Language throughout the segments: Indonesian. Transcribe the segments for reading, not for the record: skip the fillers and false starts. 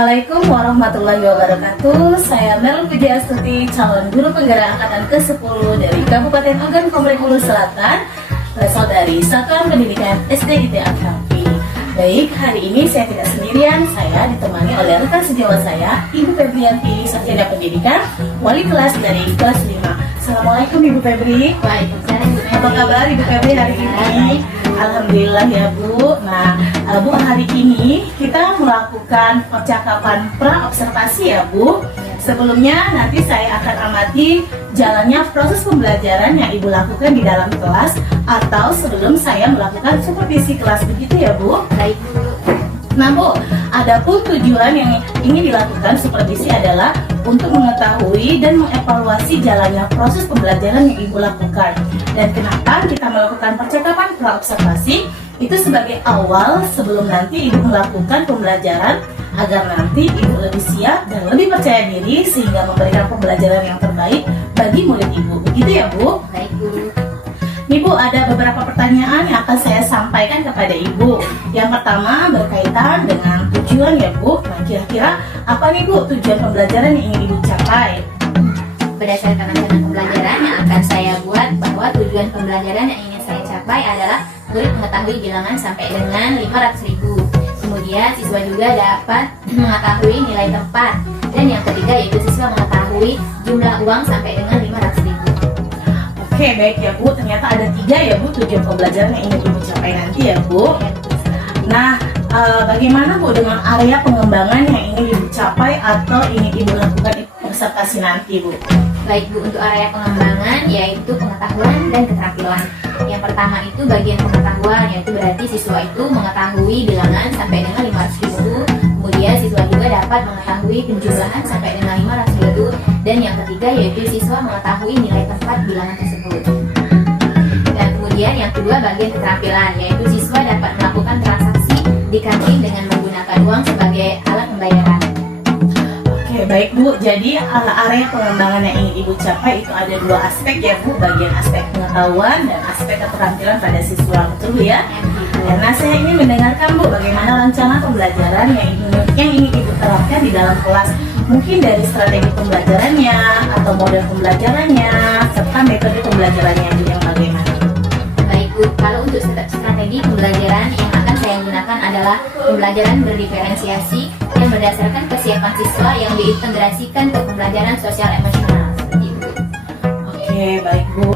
Assalamualaikum warahmatullahi wabarakatuh. Saya Mel Pujiastuti, calon guru penggerak angkatan ke-10 dari Kabupaten Ogan Komering Ulu Selatan, berasal dari Satuan Pendidikan SDIT Akrafi. Baik, hari ini saya tidak sendirian, saya ditemani oleh rekan sejawat saya, Ibu Febrianti, Sarjana Pendidikan, wali kelas dari kelas 5. Assalamualaikum Ibu Febri. Waalaikumsalam. Apa kabar Ibu Febri hari ini? Alhamdulillah ya Bu. Nah Bu, hari ini kita melakukan percakapan pra-observasi ya Bu. Sebelumnya nanti saya akan amati jalannya proses pembelajaran yang Ibu lakukan di dalam kelas, atau sebelum saya melakukan supervisi kelas, begitu ya Bu? Baik Bu. Nah Bu, adapun tujuan yang ingin dilakukan supervisi adalah untuk mengetahui dan mengevaluasi jalannya proses pembelajaran yang Ibu lakukan. Dan kenapa kita melakukan percakapan pra-observasi? Itu sebagai awal sebelum nanti Ibu melakukan pembelajaran, agar nanti Ibu lebih siap dan lebih percaya diri sehingga memberikan pembelajaran yang terbaik bagi murid Ibu. Begitu ya Bu? Baik Bu. Nih Bu, ada beberapa pertanyaan yang akan saya sampaikan kepada Ibu. Yang pertama berkaitan dengan tujuan ya Bu. Nah, kira-kira apa nih Bu tujuan pembelajaran yang ingin Ibu capai? Berdasarkan rencana pembelajaran yang akan saya buat, bahwa tujuan pembelajaran yang ingin saya capai adalah murid mengetahui bilangan sampai dengan 500.000. Kemudian siswa juga dapat mengetahui nilai tempat. Dan yang ketiga yaitu siswa mengetahui jumlah uang sampai dengan 500.000. Oke, baik ya Bu. Ternyata ada 3 ya Bu tujuan pembelajaran yang ingin Ibu capai nanti ya Bu. Nah, bagaimana Bu dengan area pengembangan yang ingin Ibu capai atau ingin Ibu lakukan observasi nanti Bu? Baik Bu, untuk area pengembangan yaitu pengetahuan dan keterampilan. Yang pertama itu bagian pengetahuan, yaitu berarti siswa itu mengetahui bilangan sampai dengan 500.000. Kemudian siswa juga dapat mengetahui penjumlahan sampai dengan 500.000. Dan yang ketiga yaitu siswa mengetahui nilai tempat bilangan tersebut. Dan kemudian yang kedua bagian keterampilan, yaitu siswa dapat melakukan transaksi di kantin dengan menggunakan uang sebagai alat pembayaran. Oke, baik Bu. Jadi area pengembangan yang ingin Ibu capai itu ada 2 aspek ya Bu, bagian aspek pengetahuan dan aspek keterampilan pada siswa, betul Bu ya? Karena saya ingin mendengarkan Bu bagaimana rencana pembelajaran yang ingin Ibu terapkan di dalam kelas. Mungkin dari strategi pembelajarannya atau model pembelajarannya serta metode pembelajarannya juga yang bagaimana. Baik Bu, kalau untuk strategi pembelajaran yang akan saya gunakan adalah pembelajaran berdiferensiasi yang berdasarkan kesiapan siswa yang diintegrasikan ke pembelajaran sosial emosional. Seperti itu. Oke, baik Bu.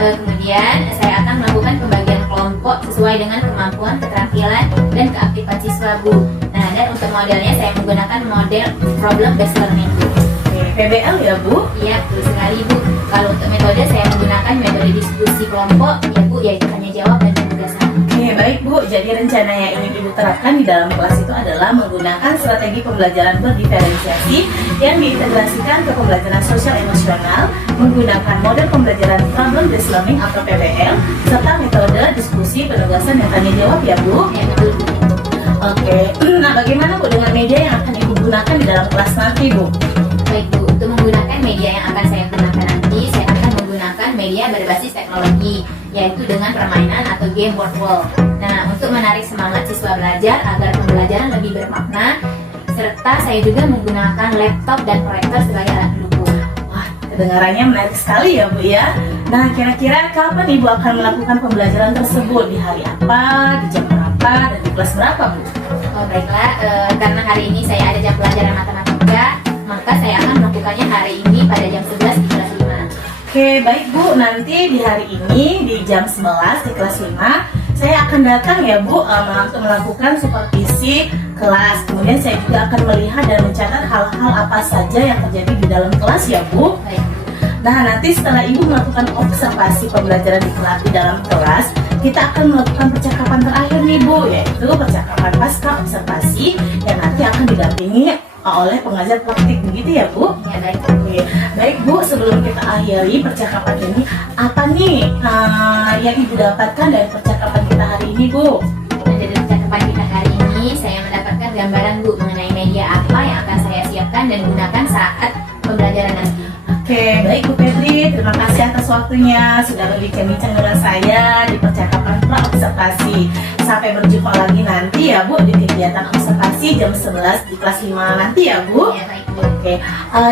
Kemudian saya akan melakukan pembagian kelompok sesuai dengan kemampuan, keterampilan, dan keaktifan siswa Bu. Nah, dan untuk modelnya saya menggunakan model problem based learning Bu. Oke, PBL ya Bu? Iya, betul sekali Bu. Kalau untuk metode saya menggunakan metode diskusi kelompok ya Bu, yaitu tanya jawab dan penugasan. Oke, baik Bu. Jadi rencana yang ingin Ibu terapkan di dalam kelas itu adalah menggunakan strategi pembelajaran berdiferensiasi yang diintegrasikan ke pembelajaran sosial emosional, menggunakan model pembelajaran problem based learning atau PBL, serta metode diskusi, penugasan, dan tanya jawab ya Bu. Ya betul Bu. Oke, nah bagaimana Bu dengan media yang akan Ibu gunakan di dalam kelas nanti Bu? Baik Bu, untuk menggunakan media yang akan saya gunakan nanti, saya akan menggunakan media berbasis teknologi, yaitu dengan permainan atau game board wall. Nah, untuk menarik semangat siswa belajar agar pembelajaran lebih bermakna, serta saya juga menggunakan laptop dan proyektor sebagai alat pendukung. Wah, kedengarannya menarik sekali ya Bu ya. Nah, kira-kira kapan Ibu akan melakukan pembelajaran tersebut? Di hari apa, di jam berapa, dan di kelas berapa Bu? Oh baiklah, karena hari ini saya ada jam pelajaran matematika, maka saya akan melakukannya hari ini pada jam 11 di kelas 5. Oke, baik Bu. Nanti di hari ini di jam 11 di kelas 5 saya akan datang ya Bu untuk melakukan supervisi kelas. Kemudian saya juga akan melihat dan mencatat hal-hal apa saja yang terjadi di dalam kelas ya Bu. Baik Bu. Nah, nanti setelah Ibu melakukan observasi pembelajaran di dalam kelas, kita akan melakukan percakapan terakhir nih Bu, yaitu percakapan pasca observasi yang nanti akan didampingi oleh pengajar praktik, begitu ya Bu? Ya baik. Oke, baik Bu, sebelum kita akhiri percakapan ini, apa nih yang Ibu dapatkan dari percakapan kita hari ini Bu? Dan dari percakapan kita hari ini, saya mendapatkan gambaran Bu mengenai media apa yang akan saya siapkan dan gunakan saat pembelajaran nanti. Oke, baik Bu Febri, terima kasih atas waktunya sudah berbincang-bincang dengan saya di percakapan pra-observasi. Sampai berjumpa lagi nanti ya Bu di kegiatan observasi jam 11 di kelas 5 nanti ya Bu. Ya, baik Bu. Oke,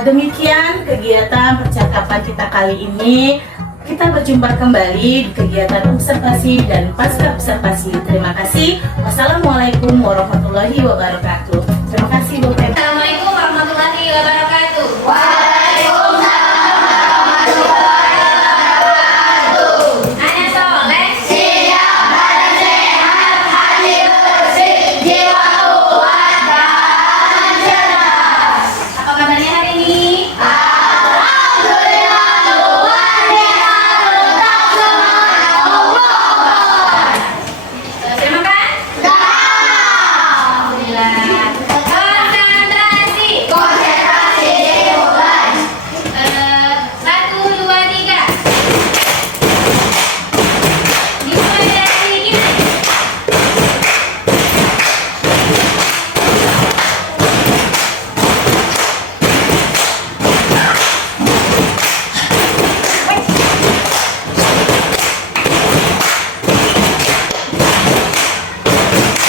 demikian kegiatan percakapan kita kali ini. Kita berjumpa kembali di kegiatan observasi dan pasca observasi. Terima kasih. Wassalamualaikum warahmatullahi wabarakatuh. Terima kasih Bu. Assalamualaikum warahmatullahi wabarakatuh. Ana soleh, Siap, badan sehat, hati bersih, jiwa kuat dan cerdas. apa kabarnya hari ini? Alhamdulillah, luar biasa, tetap semangat Allah. Sudah makan? Alhamdulillah. Konsentrasi. Konsentrasi dimulai. 1, 2, 3. Dimulai dari kiri.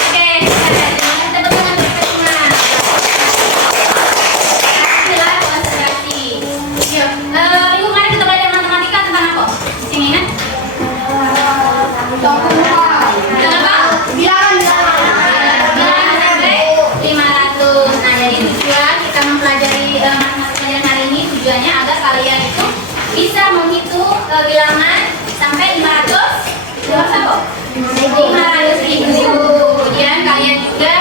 Oke, kita tepuk tangan bersama. Alhamdulillah, konsentrasi. Yuk, minggu kemarin kita belajar matematika tentang apa? Yang ingat? Tentang apa? Bilangan sampai 500. Nah, jadi tujuan kita mempelajari matematika pelajaran hari ini tujuannya agar kalian itu bisa menghitung bilangan sampai 500. Berapa apa? 500.000. Kemudian kalian juga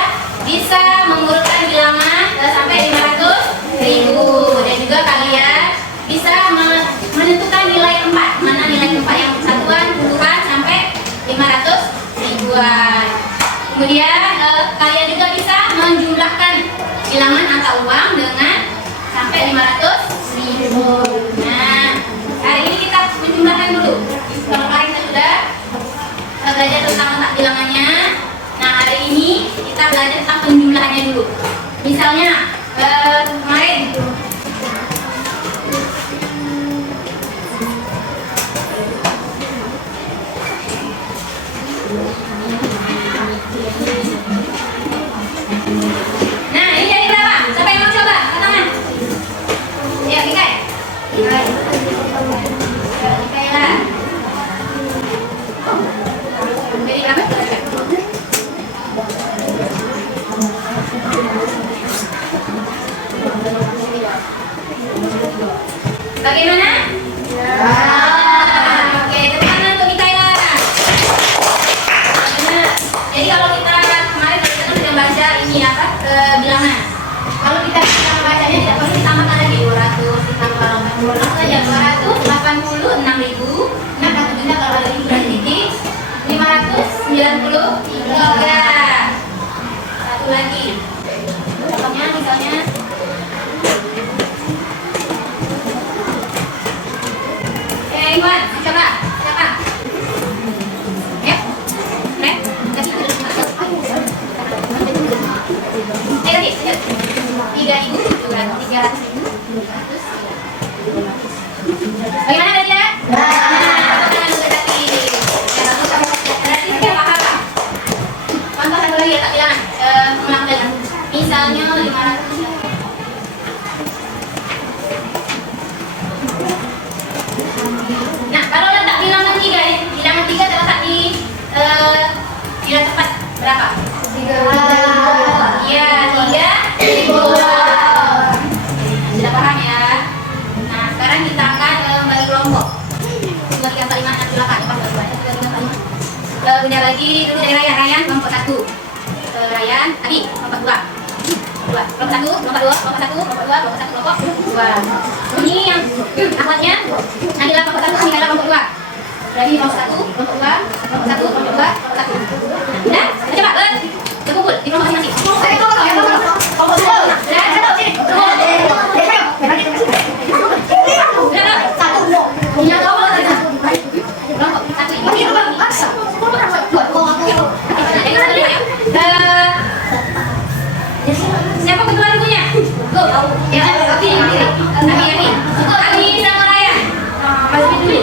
bisa mengurutkan bilangan sampai 500.000. Dan juga kalian bisa menentukan nilai tempat. Mana nilai tempat yang satuan, puluhan sampai 500 ribuan. Kemudian kalian juga bisa menjumlahkan bilangan angka uang dengan sampai 500.000. Nah, hari ini kita menjumlahkan dulu. Kalau kemarin kita sudah belajar tentang letak bilangannya. Nah, hari ini kita belajar tentang penjumlahannya dulu. Misalnya kemarin nah, ini jadi berapa? Siapa yang mau coba? Angkat tangan. Ya, Ikai. Ikai lah. Jadi berapa? Bagaimana? Oke, tepuk tangan untuk Mikaela. Benar. Jadi kalau kita kemarin kita sudah baca ini apa bilangan. Kalau kita membacanya tidak perlu ditambahkan lagi 200 ditambah 80 langsung saja 286.000. Nah, satu juta kalau ada di titik 593. Satu lagi. Contohnya misalnya Iwan, coba, siapa? Ya, Nek, kasih dulu. Kasih, 3.300. Bagaimana belajar? Tangan untuk kaki. Berarti kita paham. Contoh satu lagi ya, tak bilangan. Ulang lagi. Misalnya 500. Nah, kalau letak bilangan 3 ya, bilangan 3 terletak di bilangan tepat berapa? 3. Iya, 3.000. Sudah paham ya? Nah, sekarang kita akan bagi kelompok. 2, 3, 4, 5, 6, 8. Pas 2, 3, 4, 5. Kemudian lagi dulu dari Rayan, kelompok 1. Rayan, tadi kelompok 2. Kelompok 1, kelompok 2, kelompok 1, kelompok 2, kelompok 1, kelompok 2. Ini yang akhwatnya Nabila kelompok 1, Nabila kelompok 2. Berarti kelompok 1, kelompok 2, kelompok 1, kelompok 2, kelompok 1. Nah, coba berkumpul di kelompok masing-masing. Kelompok 2. Nah, satu sini. Siapa ketua ibunya? Go. Ya, oke. Abi sama Raya. Mas dulu.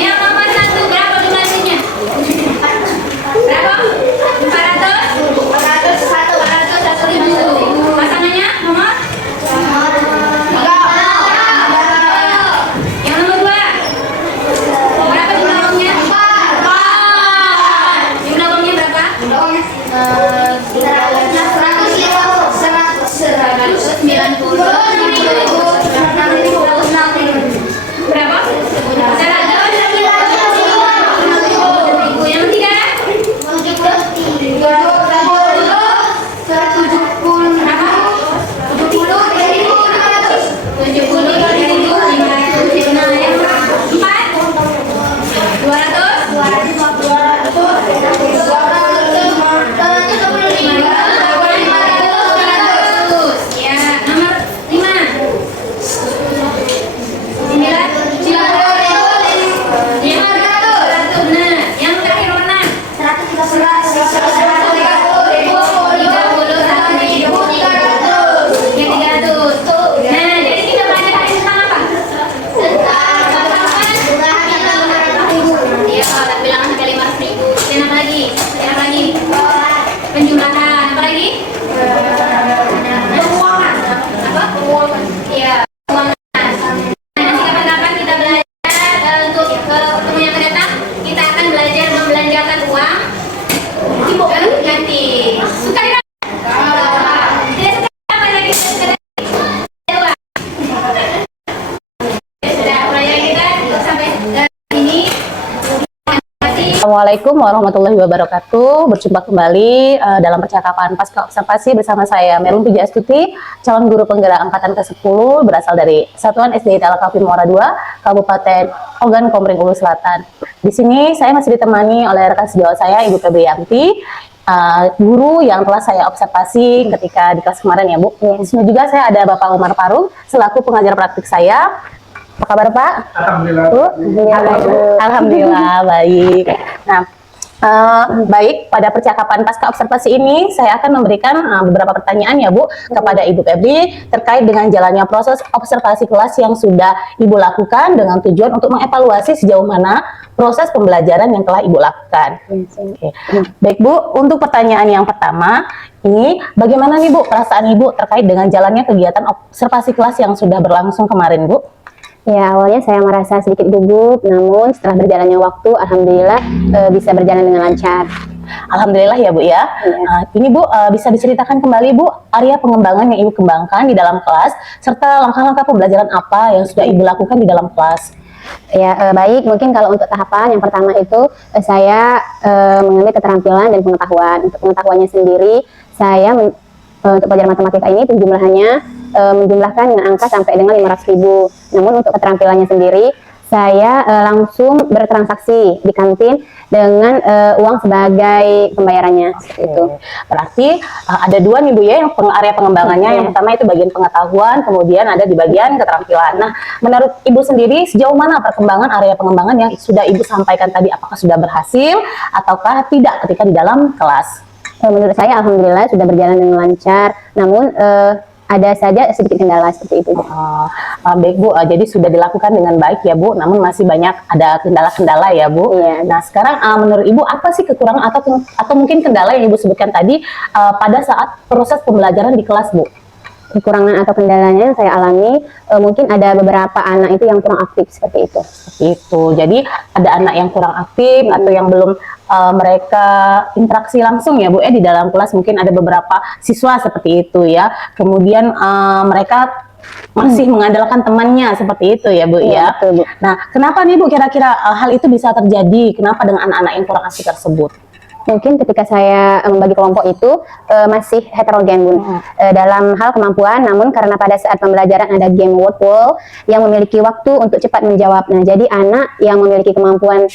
Yang nomor 1 berapa jumlahnya? Berapa? 400? 401.000. Pasangannya nomor? Yang nomor 2? Berapa jumlah uangnya? Jumlah uangnya berapa? 190.000. Berapa? 100.000. Yang ketiga? 70.500. Nah, yang keempat? 200. Ya, nomor 5. 900. Nah, yang terakhir nomor 6. 31.300. Yang 300. Nah, jadi kita belajar hari ini tentang apa? Ya, kalau bilangan sampai 500.000. Dan apa lagi? Penjumlahan. Apa lagi? Keuangan. Apa? Iya, keuangan. Nah, nanti kapan-kapan kita belajar untuk pertemuan yang akan datang, kita akan belajar membelanjakan uang ke kantin. Suka tidak? Tidak suka apa lagi? Dua. Ya sudah, pelajaran kita sampai ini. Assalamualaikum warahmatullahi wabarakatuh. Berjumpa kembali dalam percakapan pasca observasi bersama saya Merlin Pujastuti, calon guru penggerak angkatan ke-10 berasal dari Satuan SD Talakapi Muara II, Kabupaten Ogan Komering Ulu Selatan. Di sini saya masih ditemani oleh rekan sejawat saya Ibu Febrianti, guru yang telah saya observasi ketika di kelas kemarin ya Bu. Di sini juga saya ada Bapak Umar Parung selaku pengajar praktik saya. Apa kabar Pak? Alhamdulillah. Bu? Alhamdulillah baik. Nah, baik, pada percakapan pasca observasi ini saya akan memberikan beberapa pertanyaan ya Bu kepada Ibu Febri terkait dengan jalannya proses observasi kelas yang sudah Ibu lakukan dengan tujuan untuk mengevaluasi sejauh mana proses pembelajaran yang telah Ibu lakukan. Oke. Baik Bu, untuk pertanyaan yang pertama ini bagaimana nih Bu perasaan Ibu terkait dengan jalannya kegiatan observasi kelas yang sudah berlangsung kemarin Bu? Ya, awalnya saya merasa sedikit gugup, namun setelah berjalannya waktu, alhamdulillah bisa berjalan dengan lancar. Alhamdulillah ya Bu ya. Ini Bu bisa diceritakan kembali Bu area pengembangan yang Ibu kembangkan di dalam kelas serta langkah-langkah pembelajaran apa yang sudah Ibu lakukan di dalam kelas. Ya, baik. Mungkin kalau untuk tahapan yang pertama itu saya mengambil keterampilan dan pengetahuan. Untuk pengetahuannya sendiri, saya untuk pelajaran matematika ini penjumlahannya menjumlahkan dengan angka sampai dengan 500.000. Namun untuk keterampilannya sendiri, saya langsung bertransaksi di kantin dengan uang sebagai pembayarannya. Itu. Berarti ada dua nih Bu ya yang area pengembangannya. Yang pertama itu bagian pengetahuan, kemudian ada di bagian keterampilan. Nah, menurut Ibu sendiri sejauh mana perkembangan area pengembangan yang sudah Ibu sampaikan tadi? Apakah sudah berhasil ataukah tidak ketika di dalam kelas? Menurut saya alhamdulillah sudah berjalan dengan lancar. Namun ada saja sedikit kendala seperti itu. Baik Bu, jadi sudah dilakukan dengan baik ya Bu, namun masih banyak ada kendala-kendala ya Bu. Iya. Nah sekarang menurut Ibu apa sih kekurangan atau mungkin kendala yang Ibu sebutkan tadi pada saat proses pembelajaran di kelas Bu? Kekurangan atau kendalanya yang saya alami, mungkin ada beberapa anak itu yang kurang aktif seperti itu. Itu, jadi ada anak yang kurang aktif atau yang belum mereka interaksi langsung ya Bu di dalam kelas, mungkin ada beberapa siswa seperti itu ya. Kemudian mereka masih mengandalkan temannya seperti itu ya Bu ya. Betul, Bu. Nah, kenapa nih Bu kira-kira hal itu bisa terjadi? Kenapa dengan anak-anak yang kurang aktif tersebut? Mungkin ketika saya membagi kelompok itu masih heterogen, Bun. Dalam hal kemampuan, namun karena pada saat pembelajaran ada game word wall yang memiliki waktu untuk cepat menjawab. Nah, jadi anak yang memiliki kemampuan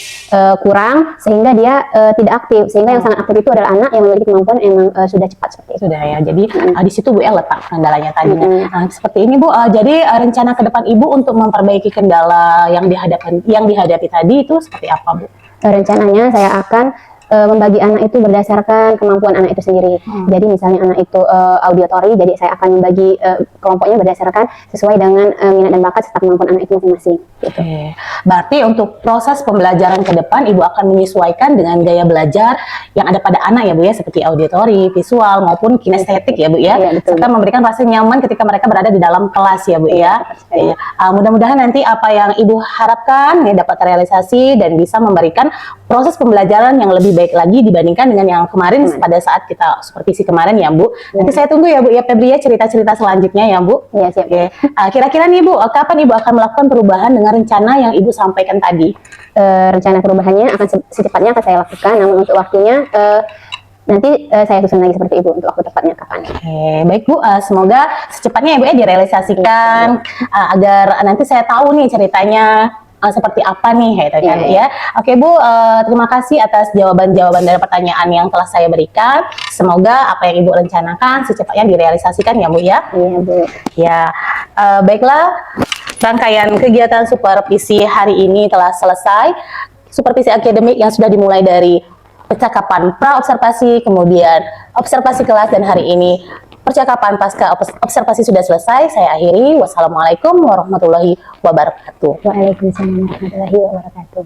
kurang sehingga dia tidak aktif. Sehingga yang sangat aktif itu adalah anak yang memiliki kemampuan emang sudah cepat seperti itu. Sudah ya. Jadi di situ Bu ya letak kendalanya tadi. Nah, seperti ini Bu. Jadi rencana ke depan Ibu untuk memperbaiki kendala yang dihadapi tadi itu seperti apa, Bu? Rencananya saya akan membagi anak itu berdasarkan kemampuan anak itu sendiri. Jadi misalnya anak itu auditory, jadi saya akan membagi kelompoknya berdasarkan sesuai dengan minat dan bakat serta kemampuan anak itu masing-masing. Gitu. Oke. Berarti untuk proses pembelajaran ke depan Ibu akan menyesuaikan dengan gaya belajar yang ada pada anak ya Bu ya, seperti auditory, visual maupun kinestetik ya Bu ya. Iya, betul. Serta memberikan rasa nyaman ketika mereka berada di dalam kelas ya Bu ya. Iya. Mudah-mudahan nanti apa yang Ibu harapkan ya dapat terrealisasi dan bisa memberikan proses pembelajaran yang lebih baik lagi dibandingkan dengan yang kemarin pada saat kita supervisi kemarin ya Bu. Nanti saya tunggu ya Bu ya Febri ya cerita-cerita selanjutnya ya Bu. Iya, siap. Oke. Kira-kira nih Bu, kapan Ibu akan melakukan perubahan dengan rencana yang Ibu sampaikan tadi? Rencana perubahannya akan secepatnya akan saya lakukan, namun untuk waktunya nanti saya susun lagi seperti Ibu untuk waktu tepatnya kapan. Oke, baik Bu. Semoga secepatnya ya Bu ya direalisasikan agar nanti saya tahu nih ceritanya seperti apa nih gitu kan ya. Oke Bu, terima kasih atas jawaban-jawaban dari pertanyaan yang telah saya berikan. Semoga apa yang Ibu rencanakan secepatnya direalisasikan ya Bu ya. Iya Bu. Ya, baiklah. Rangkaian kegiatan supervisi hari ini telah selesai. Supervisi akademik yang sudah dimulai dari percakapan pra-observasi, kemudian observasi kelas, dan hari ini percakapan pasca observasi sudah selesai. Saya akhiri. Wassalamualaikum warahmatullahi wabarakatuh. Waalaikumsalam warahmatullahi wabarakatuh.